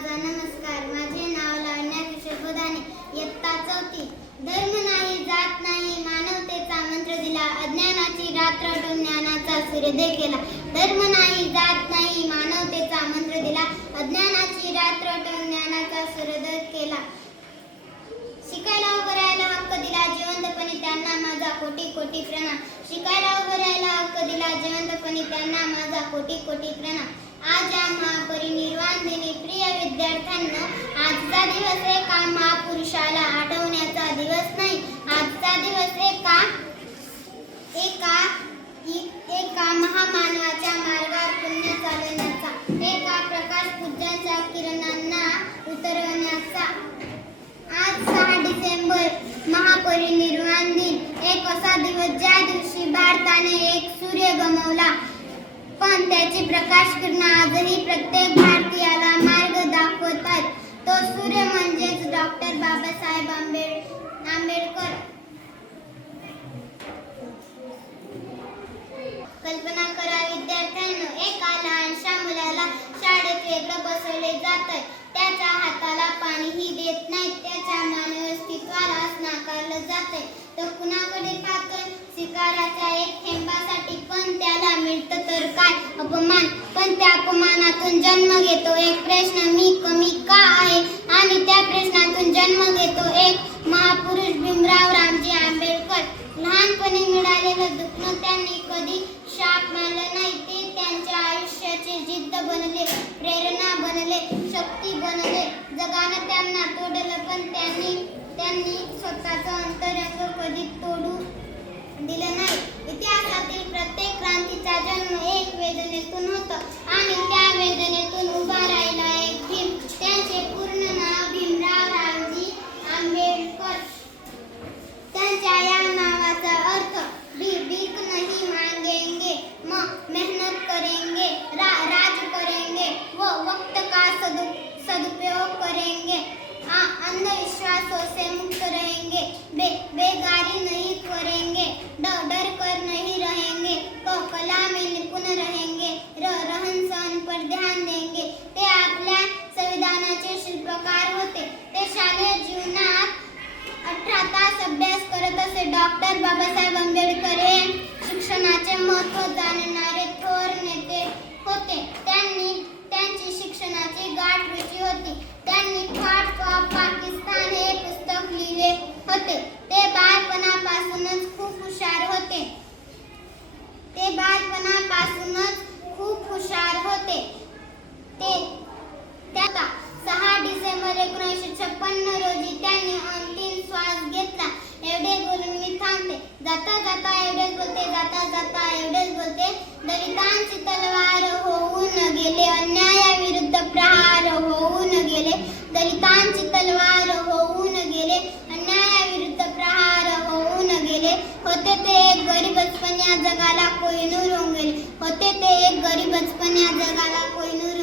माझा नमस्कार. माझे नाव लावण्या किशोर बदाने इयत्ता चौथी. धर्म नाही जात नाही मानवतेचा मंत्र दिला. अज्ञानाची रात्र अटून ज्ञानाचा सूर्योदय केला धर्म नाही जात नाही मानवतेचा मंत्र दिला. अज्ञानाची रात्र अटून ज्ञानाचा सूर्योदय केला शिकायला उभं राहायला हक्क दिला. जिवंतपणे त्यांना माझा कोटी कोटी प्रणाम. राहायला हक्क दिला जिवंतपणी त्यांना माझा कोटी कोटी प्रणाम. आज या महापरिनिर्वाण दिनी प्रिय विद्यार्थ्यांना आजचा दिवस एका महापुरुषाला आठवण्याचा दिवस नाही? आजचा दिवस एका एका एका महामानवाच्या मार्गावर पुण्य चालवण्याचा? एका प्रकाश पूज्याच्या किरणांना उतरवण्याचा? आज सहा डिसेंबर महापरिनिर्वाण दिन. एक असा दिवस? ज्या दिवशी भारताने एक गमवला. पण त्याची प्रकाश किरण आजही प्रत्येक भारतीयाला मार्ग दाखवतात. तो सूर्य म्हणजेच डॉक्टर बाबासाहेब आंबेड आंबेडकर. कल्पना करा विद्यार्थ्यांनो एका लहानशा मुलाला शाळेत वेगळं बसवले जात त्याच्या हाताला पाणीही देत नाही त्याच्या मानवस्तित्वालाच नाकारलं जात तो कुणाकडे पाहतोय? शिकाराचा एक थेंबा पण त्याला मिळतं तर काय अपमान? पण त्या अपमानातून जन्म घेतो एक प्रश्न मी कमी का आहे? आणि त्या प्रश्नातून जन्म घेतो एक महापुरुष भीमराव रामजी आंबेडकर. लहानपणी मिळालेलं दुखणं त्यांनी कधी शाप मानलं नाही. ते त्यांच्या आयुष्याचे जिद्द बनले प्रेरणा बनले शक्ती बनले. जगानं त्यांना तोडलं पण त्यांनी त्यांनी स्वतःचं अंतरंग कधी तोडू दिलं नाही. वेदनेतून होतो. आणि त्या वेदनेतून उभा राहिला एक भीम. त्यांचे पूर्ण नाव भीमराव रामजी आंबेडकर. त्यांच्या या नावाचा अर्थ भी भीक नाही मागेंगे म मेहनत करेंगे रा, राज करेंगे व वक्त का सदु, सदुपयोग करेंगे. अंधविश्वासों से मुक्त रहेंगे बे, बेगारी नहीं करेंगे ड, डर कर नहीं रहेंगे क, कला में निपुण रहेंगे र, रहन सहन पर ध्यान देंगे ते आपल्या संविधानाचे शिल्पकार होते ते शालेय जीवनात अठरा तास अभ्यास करत असे डॉक्टर बाबासाहेब आंबेडकर हे शिक्षणाचे महत्त्व जाणणारे थोर नेते होते. त्यांनी त्यांची शिक्षणाची गाठ रुची होती. त्यांनी फाट ऑफ पाकिस्तान हे पुस्तक लिहिले होते. ते बालपणापासूनच खूप हुशार होते. ते बालपणापासूनच खूप हुशार होते. ते त्या सहा डिसेंबर एकोणीसशे छप्पन्न रोजी त्यांनी अंतिम श्वास घेतला. एवढे जाता जाता एवढेच बोलते जाता जाता एवढेच बोलते. दलितांची तलवार होऊन गेले अन्यायाविरुद्ध प्रहार होऊन गेले. दलितांची तलवार होऊन गेले अन्यायाविरुद्ध प्रहार होऊन गेले. होते ते एक गरीब या जगाला कोयनूर होऊन गेले. होते ते एक गरीब या जगाला कोयनूर